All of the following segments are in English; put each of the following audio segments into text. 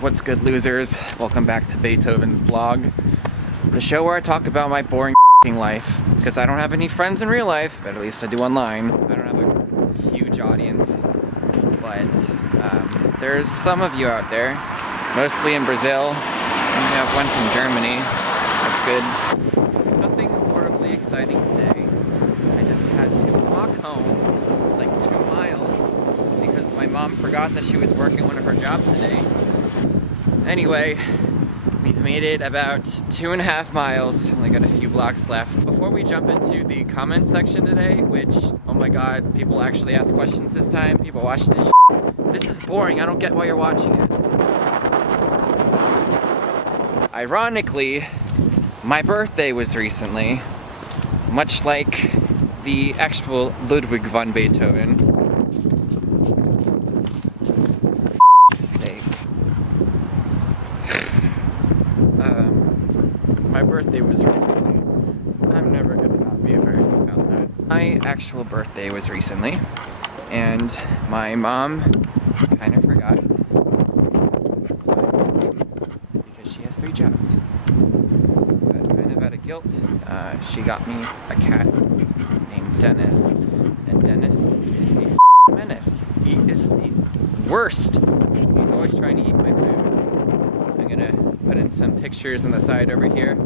What's good, losers? Welcome back to Beethoven's blog, the show where I talk about my boring life, because I don't have any friends in real life, but at least I do online. I don't have a huge audience, but there's some of you out there, mostly in Brazil, and we have one from Germany. That's good. Nothing horribly exciting today. I just had to walk home like 2 miles because my mom forgot that she was working one of her jobs today. Anyway, we've made it about 2.5 miles, only got a few blocks left. Before we jump into the comment section today, which, oh my god, people actually ask questions this time, people watch this shit. This is boring, I don't get why you're watching it. Ironically, my birthday was recently, much like the actual Ludwig van Beethoven. My birthday was recently. I'm never gonna not be embarrassed about that. My actual birthday was recently, and my mom kind of forgot. That's fine, because she has 3 jobs. But kind of out of guilt, she got me a cat named Dennis, and Dennis is a menace. He is the worst. He's always trying to eat my food. I'm gonna put in some pictures on the side over here.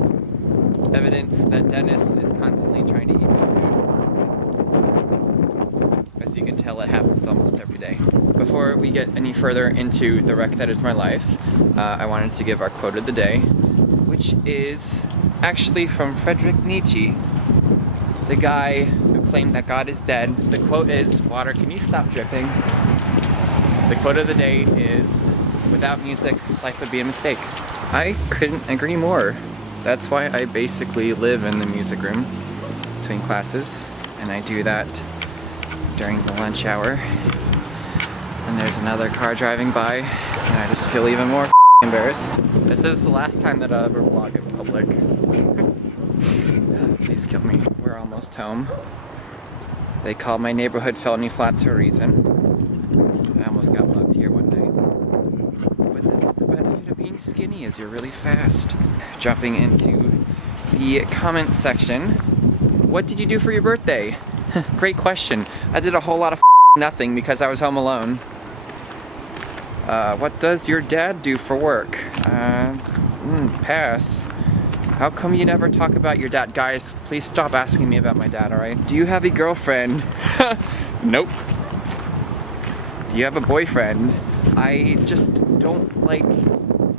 Evidence that Dennis is constantly trying to eat my food. As you can tell, it happens almost every day. Before we get any further into the wreck that is my life, I wanted to give our quote of the day, which is actually from Friedrich Nietzsche, the guy who claimed that God is dead. The quote is, water, can you stop dripping? The quote of the day is, without music, life would be a mistake. I couldn't agree more. That's why I basically live in the music room between classes, and I do that during the lunch hour. And there's another car driving by, and I just feel even more embarrassed. This is the last time that I'll ever vlog in public. Please kill me. We're almost home. They call my neighborhood Felony Flats for a reason. I almost got mugged here one night. But that's the benefit of being skinny, is you're really fast. Jumping into the comment section. What did you do for your birthday? Great question. I did a whole lot of nothing because I was home alone. What does your dad do for work? Pass. How come you never talk about your dad? Guys, please stop asking me about my dad, alright? Do you have a girlfriend? Nope. Do you have a boyfriend? I just don't like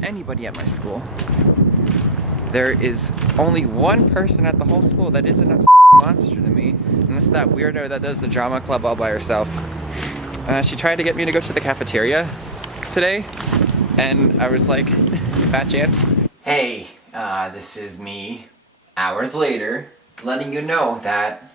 anybody at my school. There is only one person at the whole school that isn't a monster to me, and it's that weirdo that does the drama club all by herself. She tried to get me to go to the cafeteria today, and I was like, fat chance. Hey, this is me, hours later, letting you know that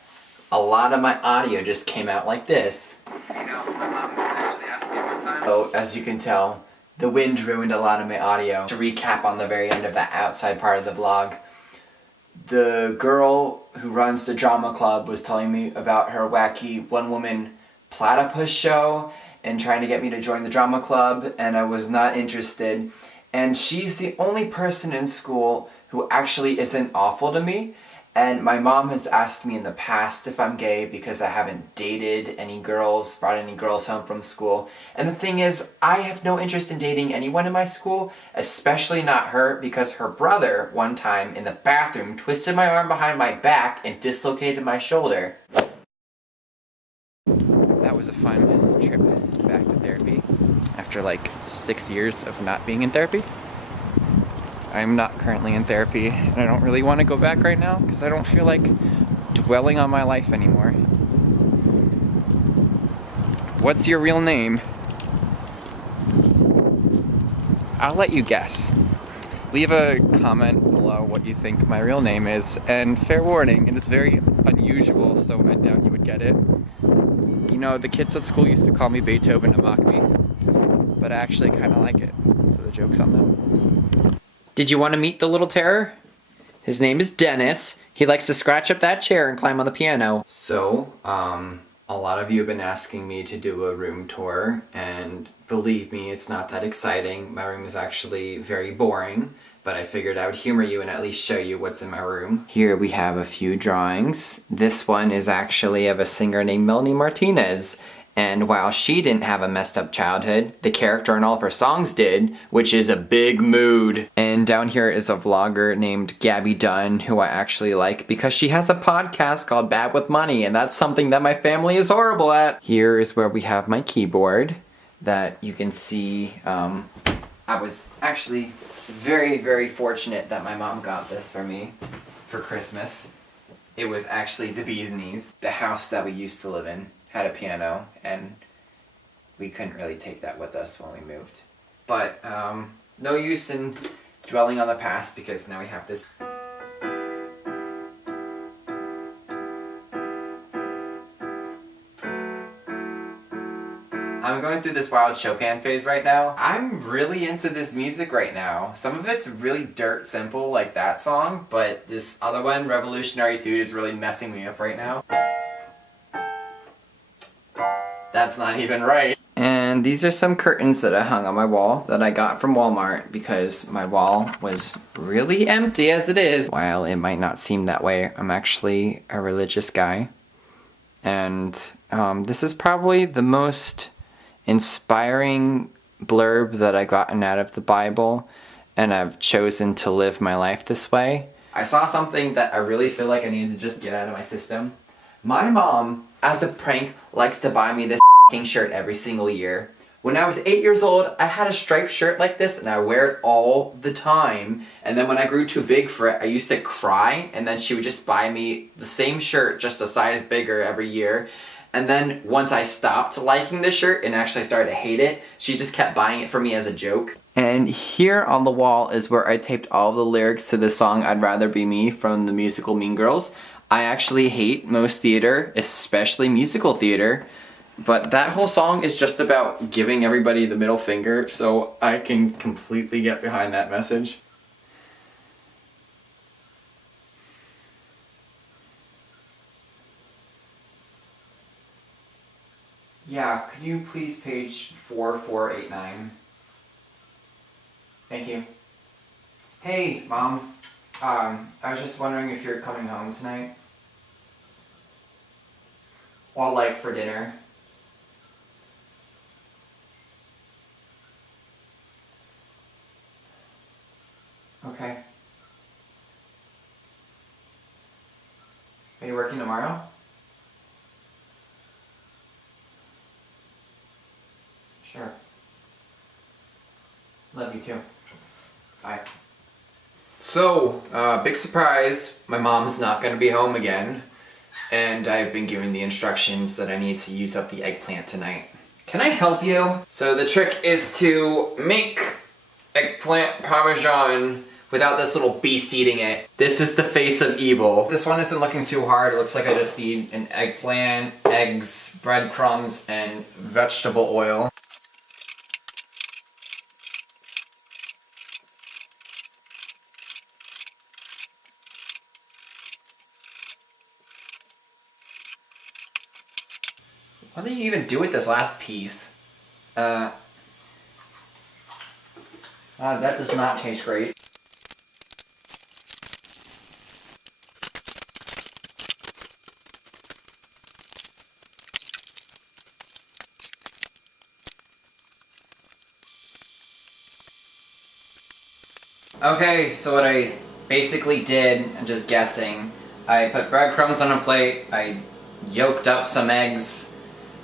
a lot of my audio just came out like this. You know, my mom actually asked me one time. Oh, as you can tell, the wind ruined a lot of my audio. To recap on the very end of that outside part of the vlog, the girl who runs the drama club was telling me about her wacky one-woman platypus show and trying to get me to join the drama club, and I was not interested. And she's the only person in school who actually isn't awful to me. And my mom has asked me in the past if I'm gay because I haven't dated any girls, brought any girls home from school. And the thing is, I have no interest in dating anyone in my school, especially not her, because her brother, one time in the bathroom, twisted my arm behind my back and dislocated my shoulder. That was a fun trip back to therapy after like 6 years of not being in therapy. I'm not currently in therapy, and I don't really want to go back right now because I don't feel like dwelling on my life anymore. What's your real name? I'll let you guess. Leave a comment below what you think my real name is, and fair warning, it is very unusual, so I doubt you would get it. You know, the kids at school used to call me Beethoven to mock me, but I actually kind of like it, so the joke's on them. Did you want to meet the little terror? His name is Dennis. He likes to scratch up that chair and climb on the piano. So, a lot of you have been asking me to do a room tour, and Believe me, it's not that exciting. My room is actually very boring, but I figured I would humor you and at least show you what's in my room. Here we have a few drawings. This one is actually of a singer named Melanie Martinez. And while she didn't have a messed up childhood, the character in all of her songs did, which is a big mood. And down here is a vlogger named Gabby Dunn, who I actually like because she has a podcast called Bad With Money, and that's something that my family is horrible at. Here is where we have my keyboard that you can see. I was actually very, very fortunate that my mom got this for me for Christmas. It was actually the bee's knees. The house that we used to live in had a piano, and we couldn't really take that with us when we moved. But no use in dwelling on the past because now we have this. I'm going through this wild Chopin phase right now. I'm really into this music right now. Some of it's really dirt simple, like that song, but this other one, Revolutionary Tude, is really messing me up right now. That's not even right. And these are some curtains that I hung on my wall that I got from Walmart because my wall was really empty as it is. While it might not seem that way, I'm actually a religious guy. And this is probably the most inspiring blurb that I've gotten out of the Bible, and I've chosen to live my life this way. I saw something that I really feel like I needed to just get out of my system. My mom, as a prank, likes to buy me this shirt every single year. When I was 8 years old, I had a striped shirt like this and I wear it all the time. And then when I grew too big for it, I used to cry, and then she would just buy me the same shirt, just a size bigger every year. And then once I stopped liking the shirt and actually started to hate it, she just kept buying it for me as a joke. And here on the wall is where I taped all the lyrics to the song I'd Rather Be Me from the musical Mean Girls. I actually hate most theater, especially musical theater, but that whole song is just about giving everybody the middle finger, so I can completely get behind that message. Yeah, could you please page 4489? Thank you. Hey, Mom. I was just wondering if you're coming home tonight. Well, like for dinner. Okay. Are you working tomorrow? Sure. Love you too. Bye. So, big surprise, my mom's not gonna be home again, and I've been given the instructions that I need to use up the eggplant tonight. Can I help you? So the trick is to make eggplant parmesan without this little beast eating it. This is the face of evil. This one isn't looking too hard. It looks like I just need an eggplant, eggs, breadcrumbs, and vegetable oil. What did you even do with this last piece? That does not taste great. Okay, so what I basically did, I'm just guessing, I put breadcrumbs on a plate, I yolked up some eggs,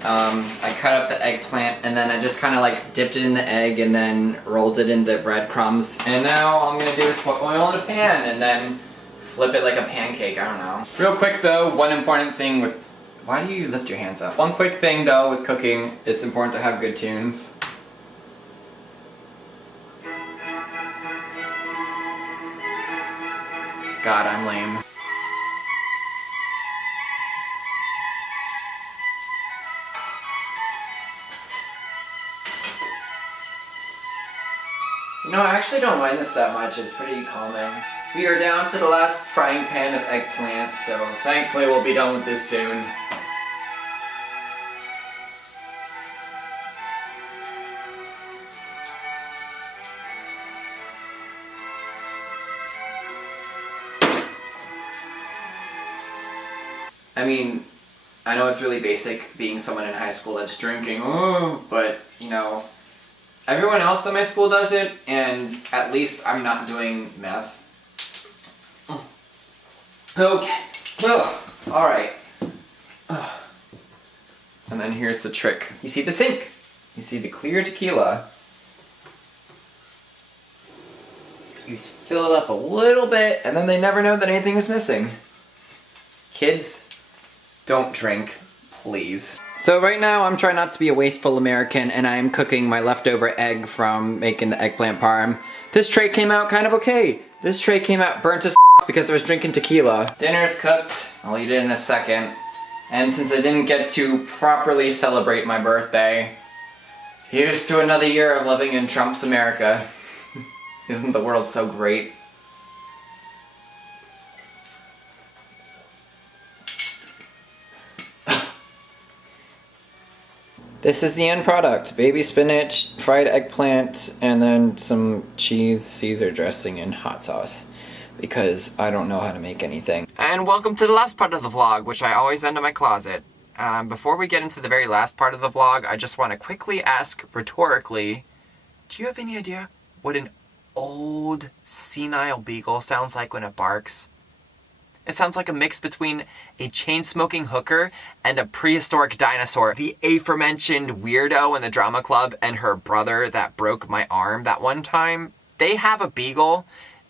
I cut up the eggplant, and then I just kind of like dipped it in the egg and then rolled it in the breadcrumbs. And now all I'm going to do is put oil in a pan and then flip it like a pancake, I don't know. Real quick though, one important thing with... Why do you lift your hands up? One quick thing though with cooking, it's important to have good tunes. God, I'm lame. You know, I actually don't mind this that much. It's pretty calming. We are down to the last frying pan of eggplant, so thankfully we'll be done with this soon. I mean, I know it's really basic being someone in high school that's drinking, but, you know, everyone else at my school does it, and at least I'm not doing meth. Okay. Alright. And then here's the trick. You see the sink. You see the clear tequila. You fill it up a little bit, and then they never know that anything is missing. Kids, don't drink, please. So right now I'm trying not to be a wasteful American, and I am cooking my leftover egg from making the eggplant parm. This tray came out kind of okay. This tray came out burnt as because I was drinking tequila. Dinner's cooked. I'll eat it in a second. And since I didn't get to properly celebrate my birthday, here's to another year of living in Trump's America. Isn't the world so great? This is the end product. Baby spinach, fried eggplant, and then some cheese Caesar dressing and hot sauce. Because I don't know how to make anything. And welcome to the last part of the vlog, which I always end in my closet. Before we get into the very last part of the vlog, I just want to quickly ask rhetorically, do you have any idea what an old senile beagle sounds like when it barks? It sounds like a mix between a chain-smoking hooker and a prehistoric dinosaur. The aforementioned weirdo in the drama club and her brother that broke my arm that one time, they have a beagle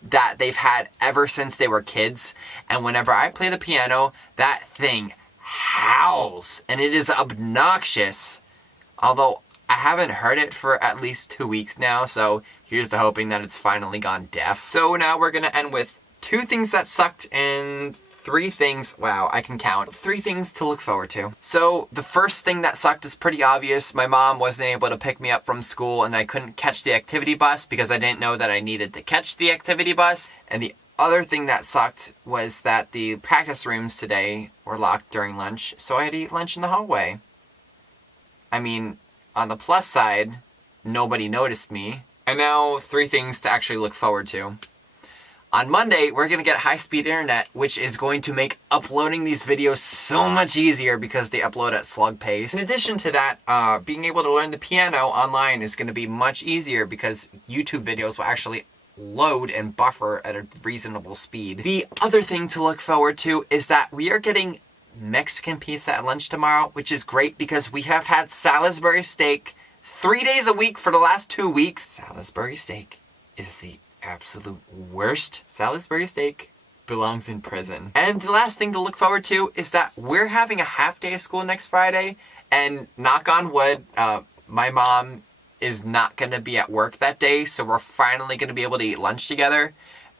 that they've had ever since they were kids. And whenever I play the piano, that thing howls. And it is obnoxious. Although I haven't heard it for at least 2 weeks now, so here's to hoping that it's finally gone deaf. So now we're gonna end with 2 things that sucked and 3 things, wow, I can count, 3 things to look forward to. So the first thing that sucked is pretty obvious. My mom wasn't able to pick me up from school and I couldn't catch the activity bus because I didn't know that I needed to catch the activity bus. And the other thing that sucked was that the practice rooms today were locked during lunch, so I had to eat lunch in the hallway. I mean, on the plus side, nobody noticed me. And now 3 things to actually look forward to. On Monday, we're going to get high-speed internet, which is going to make uploading these videos so much easier because they upload at slug pace. In addition to that, being able to learn the piano online is going to be much easier because YouTube videos will actually load and buffer at a reasonable speed. The other thing to look forward to is that we are getting Mexican pizza at lunch tomorrow, which is great because we have had Salisbury steak 3 days a week for the last 2 weeks. Salisbury steak is the absolute worst. Salisbury steak belongs in prison. And the last thing to look forward to is that we're having a half day of school next Friday, and knock on wood, my mom is not going to be at work that day, so we're finally going to be able to eat lunch together.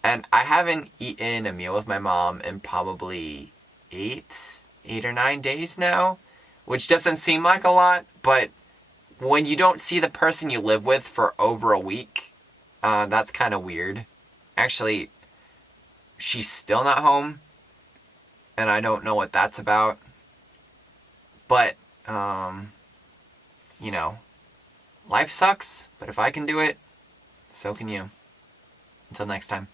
And I haven't eaten a meal with my mom in probably 8 or 9 days now, which doesn't seem like a lot, but when you don't see the person you live with for over a week, that's kind of weird. Actually, she's still not home, and I don't know what that's about. But, you know, life sucks, but if I can do it, so can you. Until next time.